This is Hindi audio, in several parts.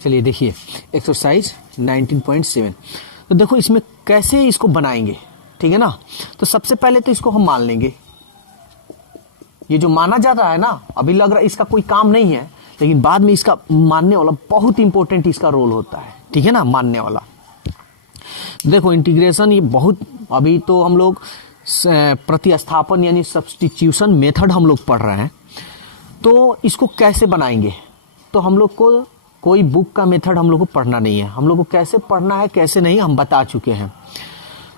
चलिए देखिए एक्सरसाइज 19.7। तो देखो इसमें कैसे इसको बनाएंगे, ठीक है ना। तो सबसे पहले तो इसको हम मान लेंगे, ये जो माना जा रहा है ना, अभी लग रहा है इसका कोई काम नहीं है, लेकिन बाद में इसका मानने वाला बहुत इंपॉर्टेंट इसका रोल होता है, ठीक है ना, मानने वाला। देखो इंटीग्रेशन ये बहुत, अभी तो हम लोग प्रतिस्थापन यानी सब्स्टिट्यूशन मेथड हम लोग पढ़ रहे हैं। तो इसको कैसे बनाएंगे, तो हम लोग को कोई बुक का मेथड हम लोग को पढ़ना नहीं है, हम लोग को कैसे पढ़ना है कैसे नहीं हम बता चुके हैं।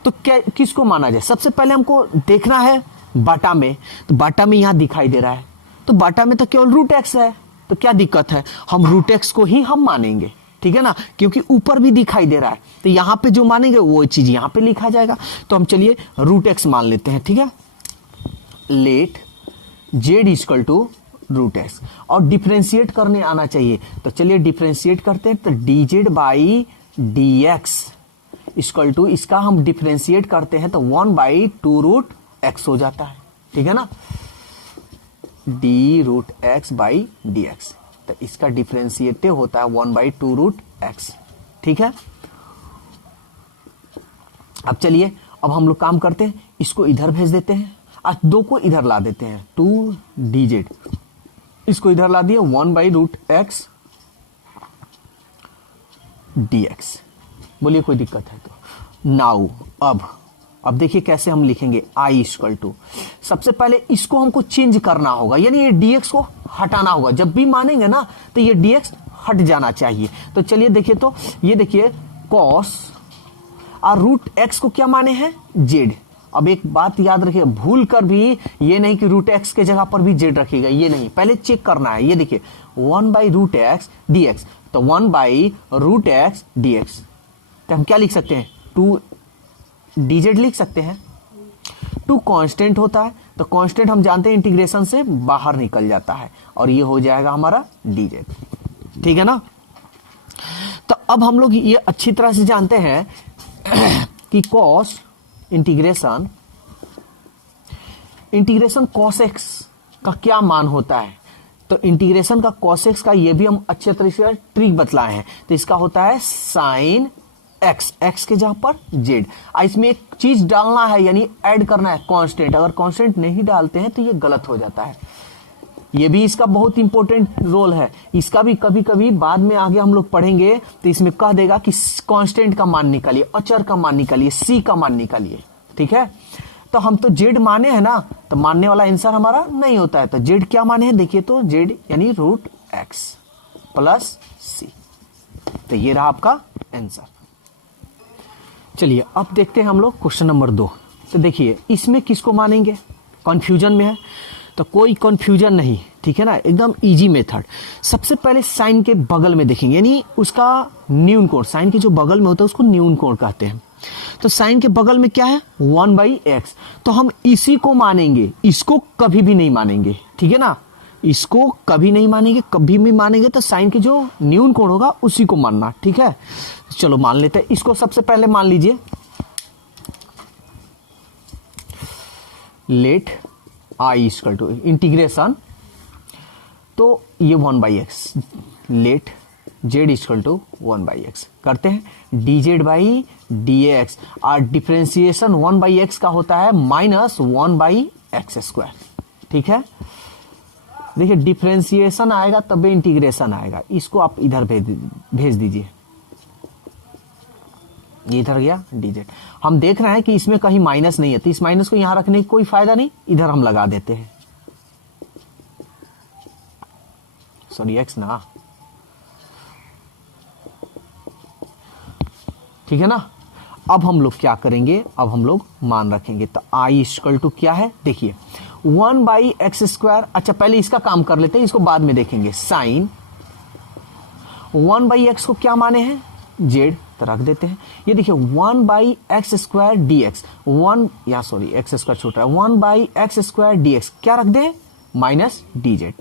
तो क्या किसको माना जाए, सबसे पहले हमको देखना है बाटा में। तो बाटा में यहाँ दिखाई दे रहा है, तो बाटा में तो केवल रूट एक्स है, तो क्या दिक्कत है, हम रूट एक्स को ही हम मानेंगे, ठीक है ना, क्योंकि ऊपर भी दिखाई दे रहा है। तो यहाँ पे जो मानेंगे वो चीज यहाँ पे लिखा जाएगा। तो हम चलिए रूट एक्स मान लेते हैं, ठीक है। Let Z equal to root x, और डिफ्रेंशिएट करने आना चाहिए। तो चलिए डिफ्रेंशिएट करते हैं। तो d Z by d x equal to, इसका हम डिफ्रेंशिएट करते हैं तो 1/2 रूट एक्स हो जाता है, ठीक है ना, d root x by d x. तो इसका डिफ्रेंशिएटिव होता है 1/2 रूट एक्स, ठीक है। अब चलिए अब हम लोग काम करते हैं, इसको इधर भेज देते हैं, आज 2 को इधर ला देते हैं, 2 डी जेड, इसको इधर ला दिए 1/रूट एक्स डी एक्स। बोलिए कोई दिक्कत है तो। नाउ अब देखिए कैसे हम लिखेंगे, आई इक्वल टू, सबसे पहले इसको हमको चेंज करना होगा, यानी ये dx को हटाना होगा। जब भी मानेंगे ना तो ये dx हट जाना चाहिए। तो चलिए देखिए, तो ये देखिए cos और रूट एक्स को क्या माने हैं, z। अब एक बात याद रखिए, भूल कर भी ये नहीं कि रूट एक्स के जगह पर भी z रखिएगा, ये नहीं, पहले चेक करना है। ये देखिए 1/रूट एक्स dx, तो 1/रूट एक्स dx, तो हम क्या लिख सकते हैं, 2 dz लिख सकते हैं। 2 कांस्टेंट होता है, तो कांस्टेंट हम जानते हैं इंटीग्रेशन से बाहर निकल जाता है, और ये हो जाएगा हमारा dz, ठीक है ना। तो अब हम लोग ये अच्छी तरह से जानते हैं कि cos इंटीग्रेशन cos x का क्या मान होता है। तो इंटीग्रेशन का cos x का ये भी हम अच्छे तरह से ट्रिक बतलाए हैं। तो इसका होता है sin x, x के जगह पर z। इसमें एक चीज डालना है, यानी ऐड करना है कांस्टेंट। अगर कांस्टेंट नहीं डालते हैं तो ये गलत हो जाता है। ये भी इसका बहुत इंपॉर्टेंट रोल है। इसका भी कभी कभी बाद में आगे हम लोग पढ़ेंगे तो इसमें कह देगा कि कांस्टेंट का मान निकालिए, अचर का मान निकालिए, सी का मान निकालिए, ठीक है। तो हम तो जेड माने हैं ना, तो मानने वाला आंसर हमारा नहीं होता है। तो जेड क्या माने हैं, देखिए तो जेड यानी रूट एक्स प्लस सी। तो ये रहा आपका आंसर। चलिए अब देखते हैं हम लोग क्वेश्चन नंबर 2। तो देखिए इसमें किसको मानेंगे, कंफ्यूजन में है, तो कोई कंफ्यूजन नहीं, ठीक है ना, एकदम इजी मेथड। सबसे पहले साइन के बगल में देखेंगे, यानी उसका न्यून कोण, साइन के जो बगल में होता है उसको न्यून कोण कहते हैं। तो साइन के बगल में क्या है, 1/x, तो हम इसी को मानेंगे, इसको कभी भी नहीं मानेंगे, ठीक है ना, इसको कभी नहीं मानेंगे। कभी भी मानेंगे तो साइन के जो न्यून कोण होगा उसी को मानना, ठीक है। चलो मान लेते हैं इसको। सबसे पहले मान लीजिए let I equal to integration, तो ये 1/x, late Z equal to 1/x करते हैं, D Z by d x, और डिफ्रेंसिएशन 1/x का होता है -1/x², ठीक है। देखिए डिफ्रेंसिएशन आएगा तब इंटीग्रेशन आएगा, इसको आप इधर भेज दीजिए, ये इधर गया dz। हम देख रहे हैं कि इसमें कहीं माइनस नहीं है, तो इस माइनस को यहां रखने की कोई फायदा नहीं, इधर हम लगा देते हैं, सॉरी x ना, ठीक है ना। अब हम लोग क्या करेंगे, अब हम लोग मान रखेंगे। तो i इक्वल टू क्या है, देखिए 1/x²। अच्छा पहले इसका काम कर लेते हैं, इसको बाद में देखेंगे। साइन 1/x को क्या माने हैं, z, तो रख देते हैं। ये देखिए 1/x² dx, 1 या सॉरी x² छोटा है, 1/x² dx क्या रख दें, -dz,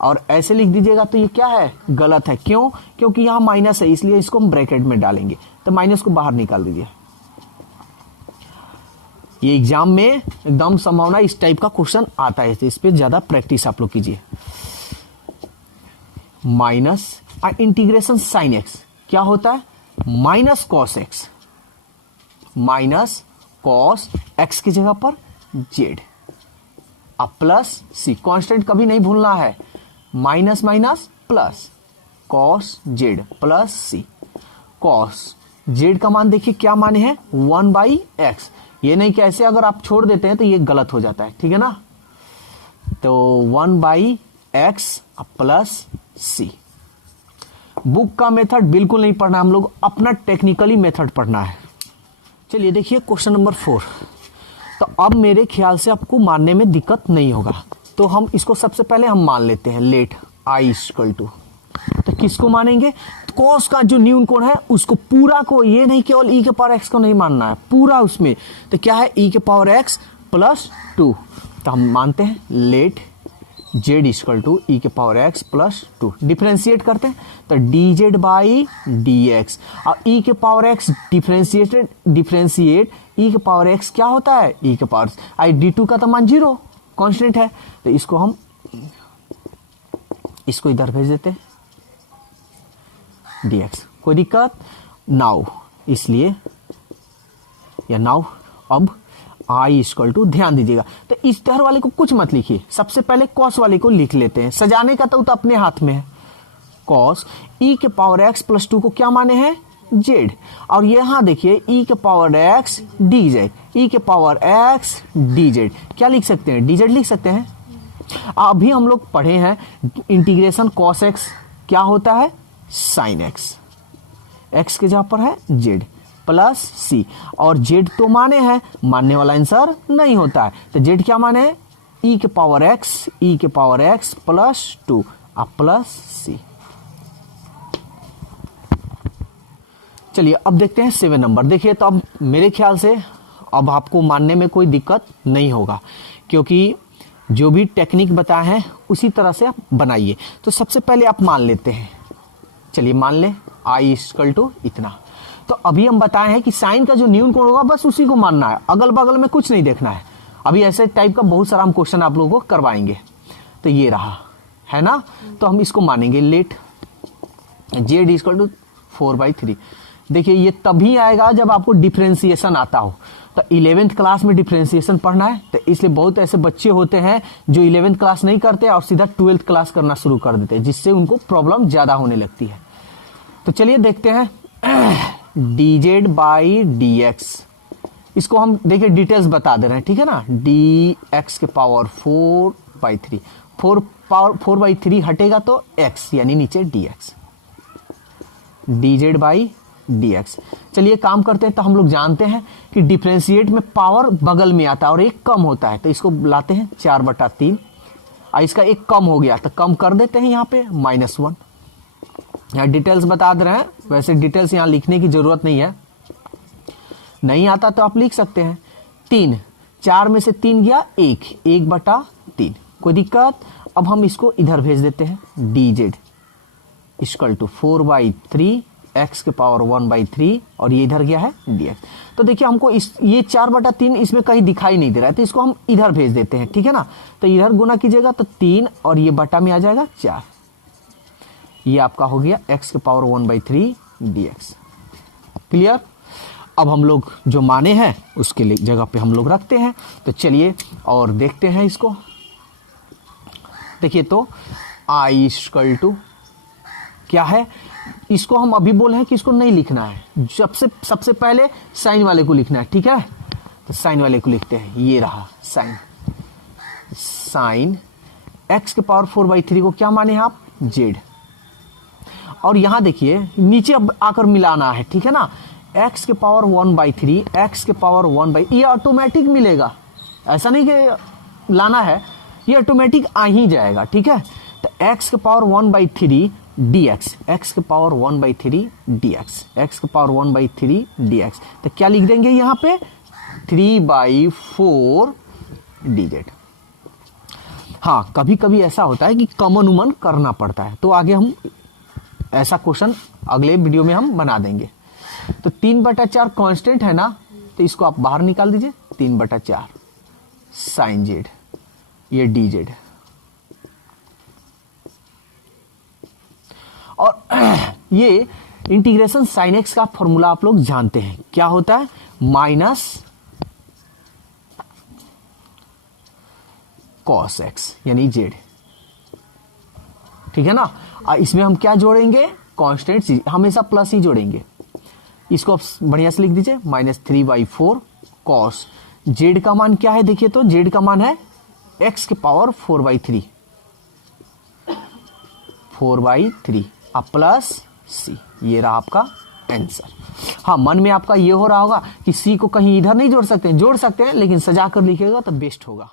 और ऐसे लिख दीजिएगा तो ये क्या है, गलत है। क्यों, क्योंकि यहां माइनस है, इसलिए इसको हम ब्रैकेट में डालेंगे। तो माइनस को बाहर निकाल दीजिए। ये एग्जाम में एकदम संभावना इस टाइप का क्वेश्चन आता है, तो इस पे ज्यादा प्रैक्टिस आप लोग कीजिए। माइनस इंटीग्रेशन साइन एक्स क्या होता है, minus cos x, minus cos x की जगह पर जेड, अब प्लस सी, कांस्टेंट कभी नहीं भूलना है, minus minus plus cos z plus c. Cos z का मान देखिए क्या माने है 1/x, ये नहीं कि ऐसे अगर आप छोड़ देते हैं तो ये गलत हो जाता है, ठीक है ना। तो 1/x प्लस सी। बुक का मेथड बिल्कुल नहीं पढ़ना, हम लोग अपना टेक्निकली मेथड पढ़ना है। चलिए देखिए क्वेश्चन नंबर 4। तो अब मेरे ख्याल से आपको मानने में दिक्कत नहीं होगा, तो हम इसको सबसे पहले हम मान लेते हैं लेट आई इक्वल टू, तो किसको मानेंगे, कॉस का जो न्यून कोण है उसको पूरा को, ये नहीं केवल ई के पावर एक्स को नहीं मानना है, पूरा उसमें। तो क्या है ई के पावर एक्स प्लस 2, तो हम मानते हैं लेट जेड इक्वल टू ई के पावर एक्स प्लस 2। डिफ्रेंशिएट करते हैं तो d Z by d x, और ई के पावर एक्स डिफ्रेंशिएट ई के पावर एक्स क्या होता है, ई के पावर आई डी 2 का तो मान 0 कांस्टेंट है, तो इसको हम इसको इधर भेज देते हैं dx, कोई दिक्कत नाउ, इसलिए या नाउ अब i इक्वल टू, ध्यान दीजिएगा तो इस तरह वाले को कुछ मत लिखिए, सबसे पहले कॉस वाले को लिख लेते हैं, सजाने का तो अपने हाथ में है। कॉस e के पावर x प्लस 2 को क्या माने हैं z, और यहां देखिए e के पावर x dz, e के पावर x dz क्या लिख सकते हैं, dz लिख सकते हैं। अभी हम लोग पढ़े हैं इंटीग्रेशन कॉस x क्या होता है साइन एक्स, एक्स के जहां पर है जेड प्लस सी, और जेड तो माने हैं, मानने वाला आंसर नहीं होता है, तो जेड क्या माने हैं ई के पावर एक्स प्लस 2 अब प्लस सी। चलिए अब देखते हैं 7 नंबर। देखिए तो अब मेरे ख्याल से अब आपको मानने में कोई दिक्कत नहीं होगा, क्योंकि जो भी टेक्निक बताया है उसी तरह से आप बनाइए। तो सबसे पहले आप मान लेते हैं, चलिए मान ले आई इक्वल टू इतना। तो अभी हम बताए हैं कि साइन का जो न्यून कोण होगा बस उसी को मानना है, अगल बगल में कुछ नहीं देखना है। अभी ऐसे टाइप का बहुत सारा हम क्वेश्चन आप लोगों को करवाएंगे। तो ये रहा है ना, तो हम इसको मानेंगे लेट जेड इक्वल टू 4/3। देखिए ये तभी आएगा जब आपको डिफरेंशिएशन आता हो। तो 11th क्लास में डिफरेंशिएशन पढ़ना है, तो इसलिए बहुत ऐसे बच्चे होते हैं जो 11th क्लास नहीं करते और सीधा 12th क्लास करना शुरू कर देते हैं, जिससे उनको प्रॉब्लम ज्यादा होने लगती है। तो चलिए देखते हैं dz बाई dx, इसको हम देखिए डिटेल्स बता दे रहे हैं, ठीक है ना। dx के पावर 4/3, 4/3 हटेगा तो x यानी नीचे dx, dz बाई dx। चलिए काम करते हैं। तो हम लोग जानते हैं कि डिफरेंशिएट में पावर बगल में आता है और एक कम होता है, तो इसको लाते हैं 4/3, और इसका एक कम हो गया तो कम कर देते हैं यहाँ पे -1। यहाँ डिटेल्स बता दे रहे हैं, वैसे डिटेल्स यहाँ लिखने की जरूरत नहीं है, नहीं आता तो आप लिख सकते हैं। 3, 4 में से 3 गया 1/3, कोई दिक्कत। अब हम इसको इधर भेज देते हैं, dz इक्वल टू 4/3 x के पावर 1/3, और ये इधर गया है dx। तो देखिए हमको ये 4/3 इसमें कहीं दिखाई नहीं दे रहा है, तो इसको हम इधर भेज देते हैं, ठीक है ना। तो इधर गुना कीजिएगा तो 3 और ये बटा में आ जाएगा 4, ये आपका हो गया x के पावर 1/3 dx। क्लियर। अब हम लोग जो माने हैं उसके लिए जगह पे हम लोग रखते हैं। तो चलिए और देखते हैं इसको। देखिए तो i इक्वल टू क्या है, इसको हम अभी बोले हैं कि इसको नहीं लिखना है, सबसे पहले साइन वाले को लिखना है, ठीक है। तो साइन वाले को लिखते हैं, ये रहा साइन x के पावर 4/3 को क्या माने हैं आप z, और यहां देखिए नीचे अब आकर मिलाना है, ठीक है ना। x के पावर 1/3, x के पावर 1/, ये ऑटोमेटिक मिलेगा, ऐसा नहीं कि लाना है, ये ऑटोमेटिक आ ही जाएगा, ठीक है। तो x के पावर 1/3 dx, x के पावर 1/3 dx, x के पावर 1/3 dx, तो क्या लिख देंगे यहाँ पे 3/4 dz। हाँ कभी कभी ऐसा होता है कि कॉमन उमन करना पड़ता है, तो आगे हम ऐसा क्वेश्चन अगले वीडियो में हम बना देंगे। तो 3/4 कांस्टेंट है ना, तो इसको आप बाहर निकाल दीजिए, 3/4 साइन जेड, ये dz, ये इंटीग्रेशन साइन एक्स का फॉर्मूला आप लोग जानते हैं, क्या होता है, माइनस कॉस एक्स यानी जेड, ठीक है ना। इसमें हम क्या जोड़ेंगे, कांस्टेंट चीज, हमेशा प्लस ही जोड़ेंगे। इसको आप बढ़िया से लिख दीजिए, -3/4 कॉस, जेड का मान क्या है देखिए, तो जेड का मान है x के पावर 4/3 अब प्लस c, ये रहा आपका आंसर। हाँ, मन में आपका ये हो रहा होगा कि c को कहीं इधर नहीं जोड़ सकते हैं, लेकिन सजा कर लिखेगा तो बेस्ट होगा।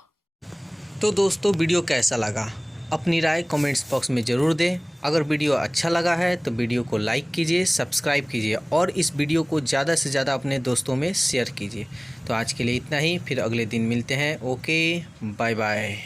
तो दोस्तों वीडियो कैसा लगा अपनी राय कमेंट्स बॉक्स में ज़रूर दें। अगर वीडियो अच्छा लगा है तो वीडियो को लाइक कीजिए, सब्सक्राइब कीजिए और इस वीडियो को ज़्यादा से ज़्यादा अपने दोस्तों में शेयर कीजिए। तो आज के लिए इतना ही, फिर अगले दिन मिलते हैं। Okay, bye bye.